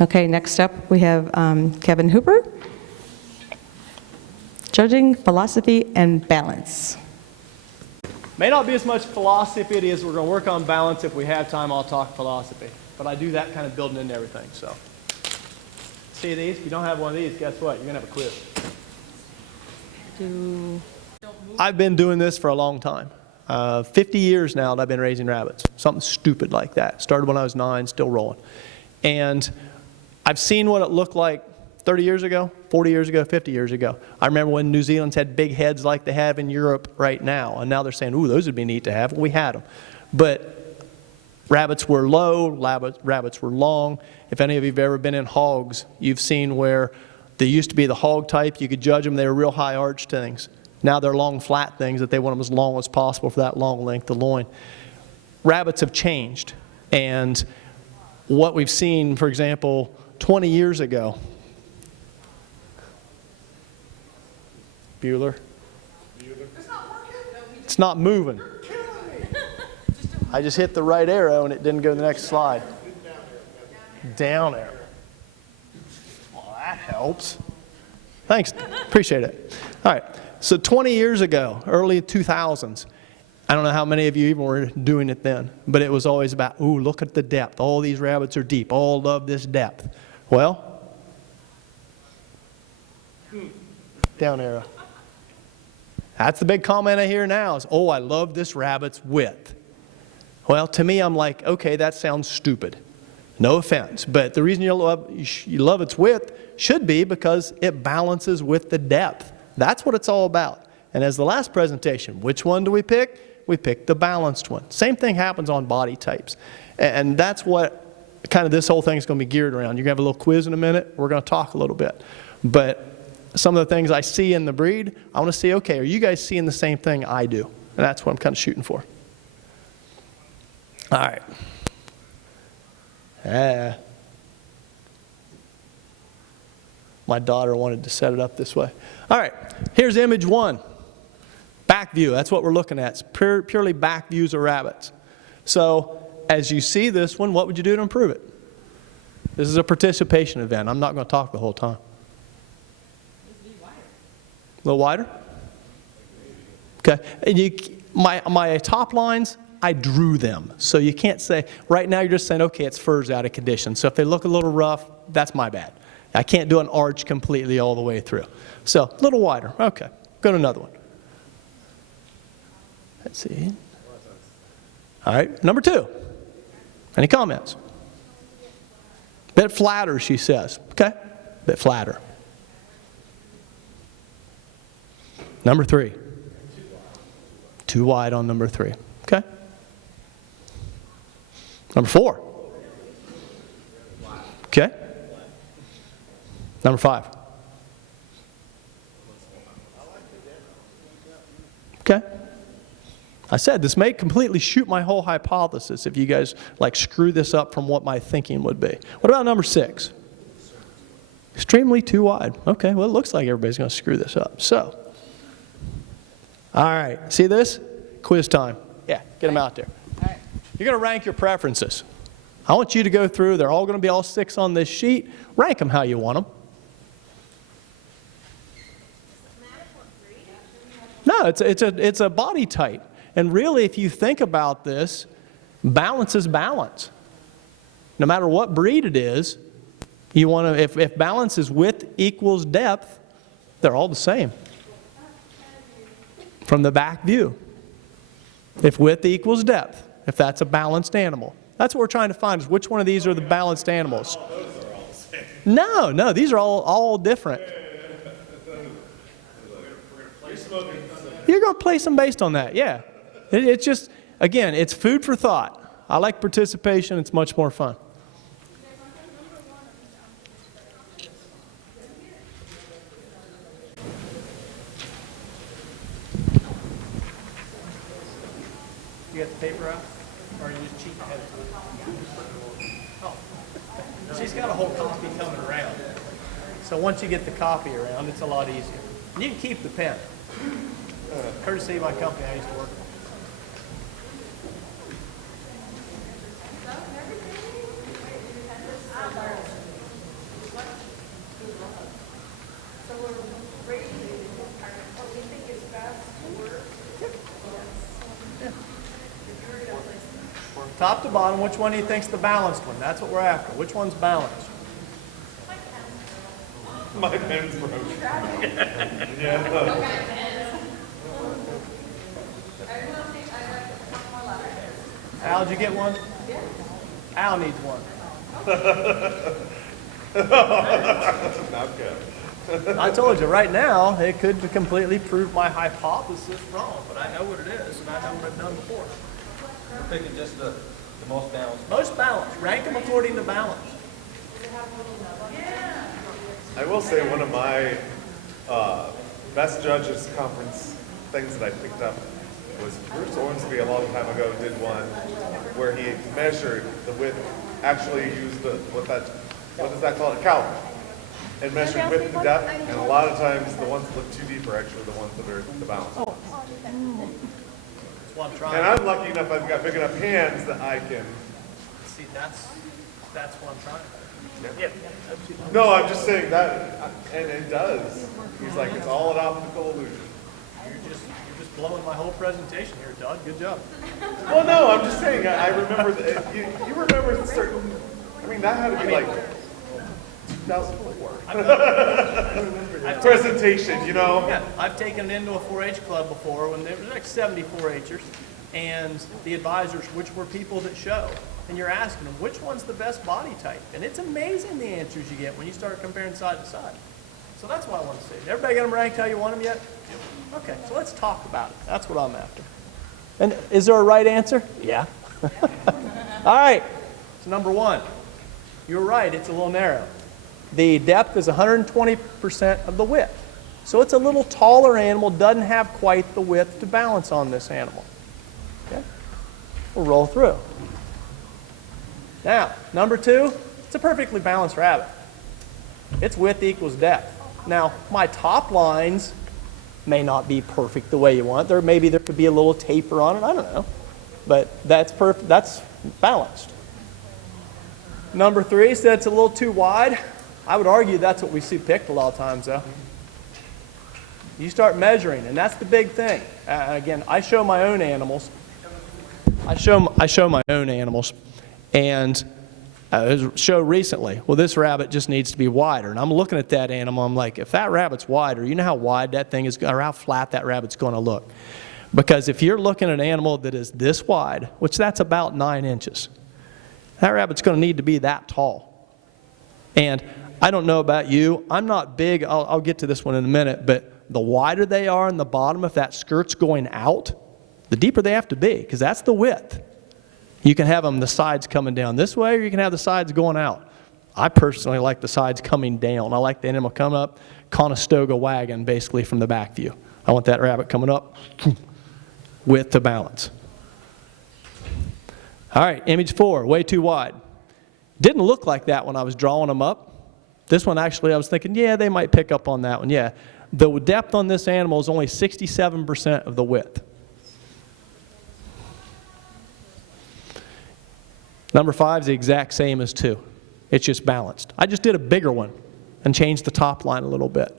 Okay, next up we have Kevin Hooper, judging philosophy and balance. May not be as much philosophy as we're going to work on balance. If we have time, I'll talk philosophy. But I do that kind of building into everything. So, see these? If you don't have one of these, guess what? You're going to have a quiz. I've been doing this for a long time. 50 years now that I've been raising rabbits. Something stupid like that. Started when I was 9, still rolling. And I've seen what it looked like 30 years ago, 40 years ago, 50 years ago. I remember when New Zealand's had big heads like they have in Europe right now. And now they're saying, ooh, those would be neat to have. Well, we had them. But rabbits were low, rabbits were long. If any of you have ever been in hogs, you've seen where they used to be the hog type. You could judge them. They were real high arch things. Now they're long, flat things that they want them as long as possible for that long length of loin. Rabbits have changed. And what we've seen, for example, 20 years ago, Bueller. It's not working. It's not moving. I just hit the right arrow and it didn't go to the next slide. Down arrow. Well, that helps. Thanks. Appreciate it. All right. So 20 years ago, early 2000s, I don't know how many of you even were doing it then, but it was always about, ooh, look at the depth. All these rabbits are deep. All love this depth. Well, down arrow. That's the big comment I hear now is, oh, I love this rabbit's width. Well, to me, I'm like, okay, that sounds stupid. No offense. But the reason you love its width should be because it balances with the depth. That's what it's all about. And as the last presentation, which one do we pick? We pick the balanced one. Same thing happens on body types. And that's what kind of this whole thing is going to be geared around. You're going to have a little quiz in a minute. We're going to talk a little bit. But some of the things I see in the breed, I want to see, okay, are you guys seeing the same thing I do? And that's what I'm kind of shooting for. All right. My daughter wanted to set it up this way. All right, here's image 1. Back view, that's what we're looking at. It's purely back views of rabbits. So as you see this one, what would you do to improve it? This is a participation event. I'm not going to talk the whole time. A little wider? Okay. And my top lines, I drew them. So you can't say, right now you're just saying, okay, its fur's out of condition. So if they look a little rough, that's my bad. I can't do an arch completely all the way through. So a little wider. Okay. Go to another one. Let's see. All right. Number 2. Any comments? Bit flatter, she says. Okay. Bit flatter. Number 3. Too wide on number 3. Okay. Number 4. Okay. Number 5. Okay. I said this may completely shoot my whole hypothesis if you guys like screw this up from what my thinking would be. What about number 6? Extremely too wide. Okay, well it looks like everybody's going to screw this up. So, all right, see this? Quiz time. Yeah, get them out there. All right. You're going to rank your preferences. I want you to go through. They're all going to be all 6 on this sheet. Rank them how you want them. No, it's a body type. And really, if you think about this, balance is balance. No matter what breed it is, you want to, if balance is width equals depth, they're all the same. From the back view. If width equals depth, if that's a balanced animal. That's what we're trying to find, is which one of these are the balanced animals. No, these are all different. You're going to place them based on that, yeah. It's just, again, it's food for thought. I like participation. It's much more fun. You got the paper out? Or are you just cheating ahead of time? Oh. She's got a whole copy coming around. So once you get the copy around, it's a lot easier. And you can keep the pen. Courtesy of my company I used to work with. Top to bottom, which one do you think's the balanced one? That's what we're after. Which one's balanced? My pen's broke. Al, did you get one? Al needs one. Not good. I told you, right now, it could completely prove my hypothesis wrong, but I know what it is, and I know what I've done before. We're picking just the most balanced. Most balanced. Rank them according to balance. I will say one of my best judges conference things that I picked up was Bruce Ormsby a long time ago did one where he measured the width, actually used what is that called, a cavy, and measured width and depth, and a lot of times the ones that look too deep are actually the ones that are the balanced ones. That's what I'm trying. And I'm lucky enough I've got big enough hands that I can. See, that's what I'm trying. No, I'm just saying that, and it does. He's like, it's all an optical illusion. You're just blowing my whole presentation here, Doug. Good job. Well, no, I'm just saying, I remember, you remember certain, I mean, that had to be like 2004. Presentation, you know? Yeah, I've taken it into a 4-H club before when there was like 70 4-Hers, and the advisors, which were people that show, and you're asking them, which one's the best body type? And it's amazing the answers you get when you start comparing side to side. So that's what I want to see. Everybody got them ranked how you want them yet? Okay, so let's talk about it. That's what I'm after. And is there a right answer? Yeah. All right, so number one, you're right, it's a little narrow. The depth is 120% of the width. So it's a little taller animal, doesn't have quite the width to balance on this animal. Okay? We'll roll through. Now, number two, it's a perfectly balanced rabbit. Its width equals depth. Now, my top lines may not be perfect the way you want. Maybe there could be a little taper on it, I don't know. But that's perfect, that's balanced. Number three said it's a little too wide. I would argue that's what we see picked a lot of times, though. You start measuring, and that's the big thing. Again, I show my own animals. I show my own animals, and show recently, well, this rabbit just needs to be wider. And I'm looking at that animal, I'm like, if that rabbit's wider, you know how wide that thing is, or how flat that rabbit's going to look. Because if you're looking at an animal that is this wide, which that's about 9 inches, that rabbit's going to need to be that tall. And I don't know about you, I'm not big, I'll get to this one in a minute, but the wider they are in the bottom, if that skirt's going out, the deeper they have to be, because that's the width. You can have them the sides coming down this way, or you can have the sides going out. I personally like the sides coming down. I like the animal coming up, Conestoga wagon, basically from the back view. I want that rabbit coming up, width to balance. All right, image 4, way too wide. Didn't look like that when I was drawing them up. This one actually, I was thinking, yeah, they might pick up on that one, yeah. The depth on this animal is only 67% of the width. Number 5 is the exact same as 2. It's just balanced. I just did a bigger one and changed the top line a little bit.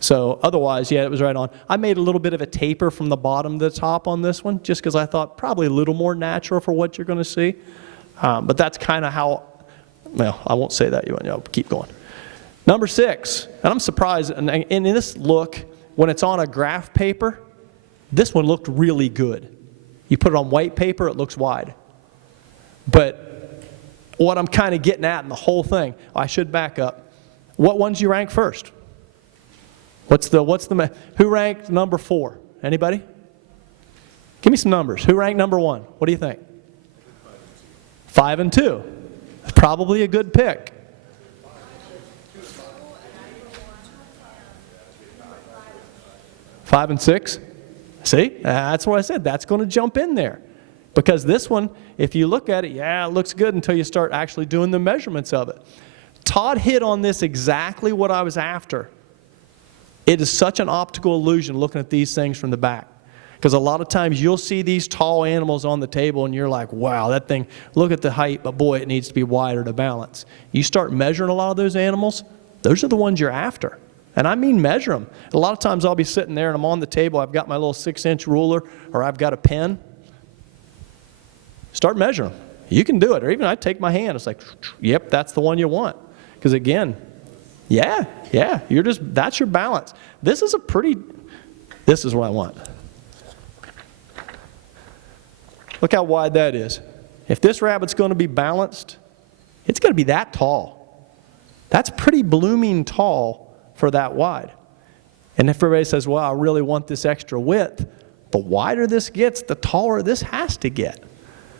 So otherwise, yeah, it was right on. I made a little bit of a taper from the bottom to the top on this one, just because I thought probably a little more natural for what you're going to see. But that's kind of how, well, I won't say that. I'll keep going. Number 6, and I'm surprised, and in this look, when it's on a graph paper, this one looked really good. You put it on white paper, it looks wide. But what I'm kind of getting at in the whole thing, I should back up. What ones you rank first? Who ranked number 4? Anybody? Give me some numbers. Who ranked number 1? What do you think? 5 and 2. Probably a good pick. 5 and 6? See? That's what I said. That's going to jump in there. Because this one, if you look at it, yeah, it looks good until you start actually doing the measurements of it. Todd hit on this exactly what I was after. It is such an optical illusion looking at these things from the back. Because a lot of times you'll see these tall animals on the table and you're like, wow, that thing, look at the height, but boy, it needs to be wider to balance. You start measuring a lot of those animals, those are the ones you're after. And I mean measure them. A lot of times I'll be sitting there and I'm on the table, I've got my little 6-inch ruler, or I've got a pen. Start measuring them. You can do it. Or even I take my hand, it's like, yep, that's the one you want. Because again, yeah, that's your balance. This is what I want. Look how wide that is. If this rabbit's going to be balanced, it's going to be that tall. That's pretty blooming tall for that wide. And if everybody says, well, I really want this extra width, the wider this gets, the taller this has to get.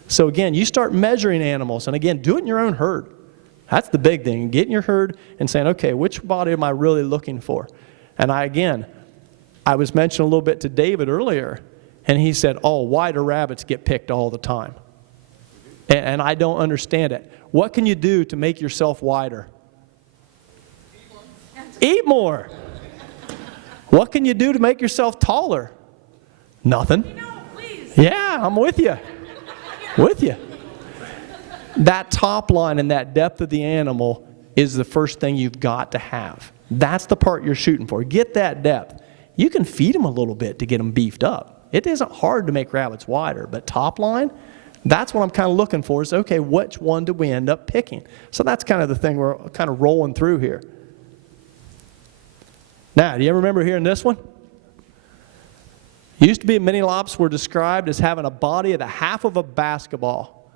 So again, you start measuring animals, and again, do it in your own herd. That's the big thing. Get in your herd and saying, okay, which body am I really looking for? And I was mentioning a little bit to David earlier, and he said, oh, wider rabbits get picked all the time. And I don't understand it. What can you do to make yourself wider? Eat more. What can you do to make yourself taller? Nothing. Yeah, I'm with you. With you. That top line and that depth of the animal is the first thing you've got to have. That's the part you're shooting for. Get that depth. You can feed them a little bit to get them beefed up. It isn't hard to make rabbits wider, but top line, that's what I'm kind of looking for is, okay, which one do we end up picking? So that's kind of the thing we're kind of rolling through here. Now, do you remember hearing this one? Used to be mini lops were described as having a body of the half of a basketball.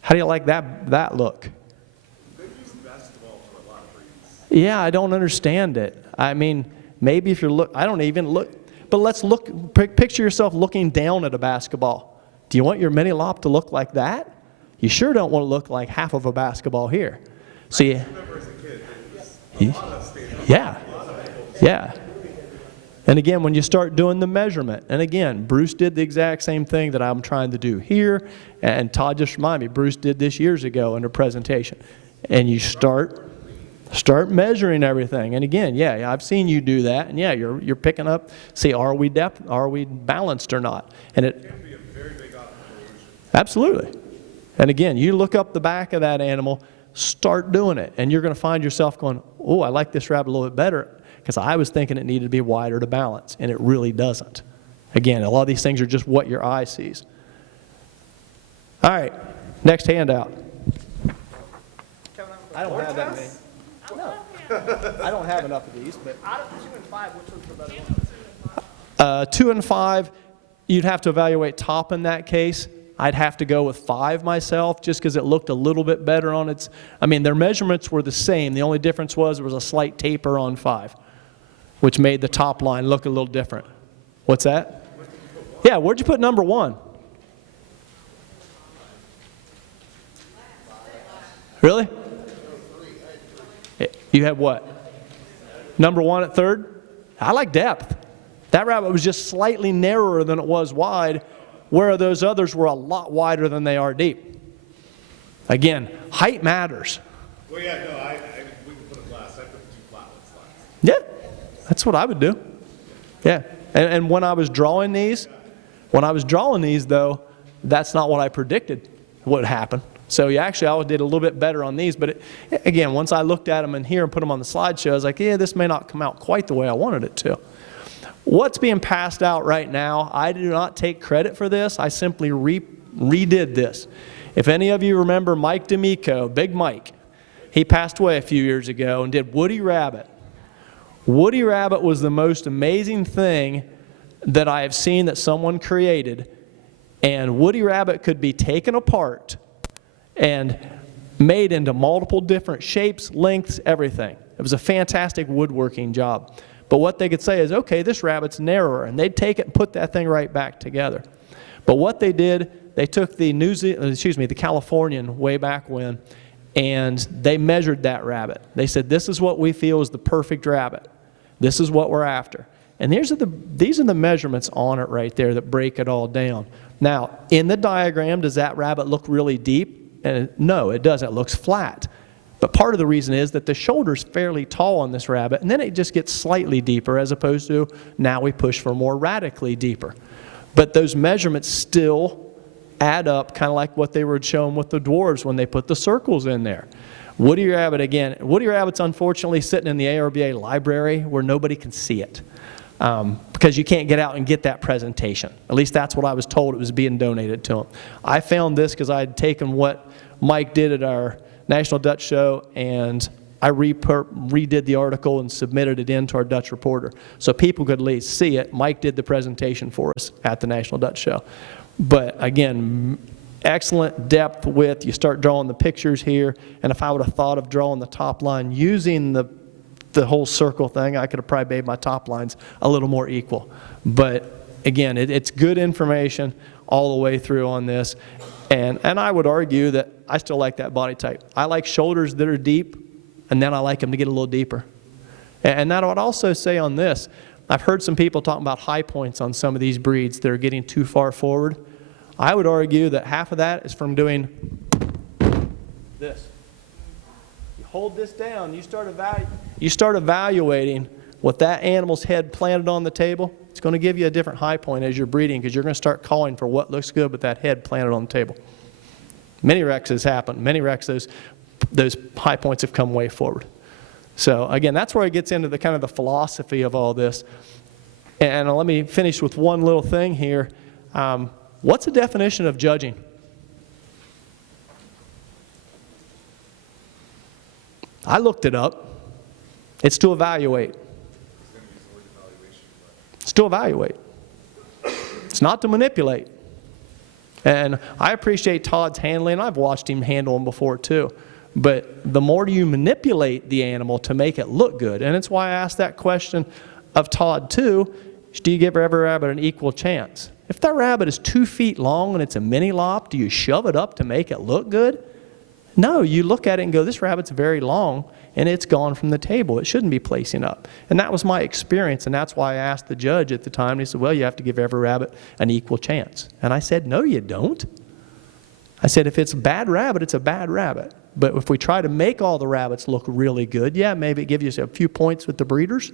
How do you like that look? They use basketball for a lot of reasons. Yeah, I don't understand it. I mean, maybe if you're I don't even look, but let's picture yourself looking down at a basketball. Do you want your mini lop to look like that? You sure don't want to look like half of a basketball here. See, I remember as a kid, there was a lot of stadiums. Yeah. And again, when you start doing the measurement, and again, Bruce did the exact same thing that I'm trying to do here, and Todd just reminded me, Bruce did this years ago in a presentation. And you start measuring everything. And again, yeah, I've seen you do that, and yeah, you're picking up, see, are we balanced or not? And it can be a very big evolution. Absolutely. And again, you look up the back of that animal, start doing it, and you're going to find yourself going, oh, I like this rabbit a little bit better, because I was thinking it needed to be wider to balance, and it really doesn't. Again, a lot of these things are just what your eye sees. All right, next handout. I don't have that many. No, I don't have enough of these. But Out of 2 and 5, which one's the better one? 2 and 5, you'd have to evaluate top in that case. I'd have to go with 5 myself just because it looked a little bit better on its, I mean, their measurements were the same. The only difference was there was a slight taper on 5, which made the top line look a little different. What's that? Yeah, where'd you put number 1? Really? You had what? Number 1 at 3rd? I like depth. That rabbit was just slightly narrower than it was wide, where those others were a lot wider than they are deep. Again, height matters. Well, yeah, no, we can put a glass. I put 2 flat ones last. Yeah, that's what I would do. Yeah, and when I was drawing these, though, that's not what I predicted would happen. So yeah, actually, I did a little bit better on these. But again, once I looked at them in here and put them on the slideshow, I was like, yeah, this may not come out quite the way I wanted it to. What's being passed out right now, I do not take credit for this. I simply redid this. If any of you remember Mike D'Amico, Big Mike, he passed away a few years ago and did Woody Rabbit. Woody Rabbit was the most amazing thing that I have seen that someone created. And Woody Rabbit could be taken apart and made into multiple different shapes, lengths, everything. It was a fantastic woodworking job. But what they could say is, okay, this rabbit's narrower, and they'd take it and put that thing right back together. But what they did, they took the the Californian way back when, and they measured that rabbit. They said, this is what we feel is the perfect rabbit. This is what we're after. And these are the measurements on it right there that break it all down. Now, in the diagram, does that rabbit look really deep? And no, it doesn't. It looks flat. But part of the reason is that the shoulder's fairly tall on this rabbit, and then it just gets slightly deeper as opposed to now we push for more radically deeper. But those measurements still add up, kind of like what they were showing with the dwarves when they put the circles in there. Woody rabbit, again, woody rabbit's unfortunately sitting in the ARBA library where nobody can see it because you can't get out and get that presentation. At least that's what I was told. It was being donated to them. I found this because I had taken what Mike did at our National Dutch Show, and I redid the article and submitted it into our Dutch Reporter so people could at least see it. Mike did the presentation for us at the National Dutch Show. But again, excellent depth width. You start drawing the pictures here, and if I would have thought of drawing the top line using the whole circle thing, I could have probably made my top lines a little more equal. But again, it's good information all the way through on this. And I would argue that I still like that body type. I like shoulders that are deep, and then I like them to get a little deeper. And that I would also say on this, I've heard some people talking about high points on some of these breeds that are getting too far forward. I would argue that half of that is from doing this. You hold this down, you start evaluating what that animal's head planted on the table. It's going to give you a different high point as you're breeding because you're going to start calling for what looks good with that head planted on the table. Many wrecks has happened. Many wrecks, those high points have come way forward. So again, that's where it gets into the kind of the philosophy of all this. And let me finish with one little thing here. What's the definition of judging? I looked it up. It's to evaluate. It's to evaluate. It's not to manipulate. And I appreciate Todd's handling. I've watched him handle them before too. But the more you manipulate the animal to make it look good, and it's why I asked that question of Todd too, do you give every rabbit an equal chance? If that rabbit is 2 feet long and it's a mini lop, do you shove it up to make it look good? No, you look at it and go, this rabbit's very long and it's gone from the table. It shouldn't be placing up. And that was my experience, and that's why I asked the judge at the time. And he said, well, you have to give every rabbit an equal chance. And I said, no, you don't. I said, if it's a bad rabbit, it's a bad rabbit. But if we try to make all the rabbits look really good, yeah, maybe it gives you a few points with the breeders.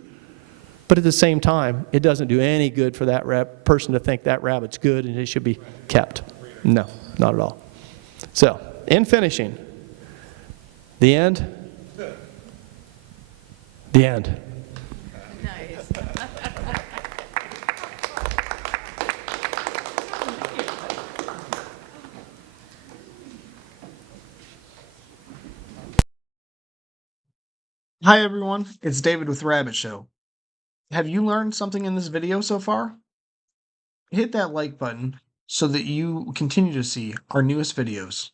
But at the same time, it doesn't do any good for that person to think that rabbit's good and it should be kept. No, not at all. So, in finishing, the end. The end. Nice. Hi everyone, it's David with Rabbit Show. Have you learned something in this video so far? Hit that like button so that you continue to see our newest videos.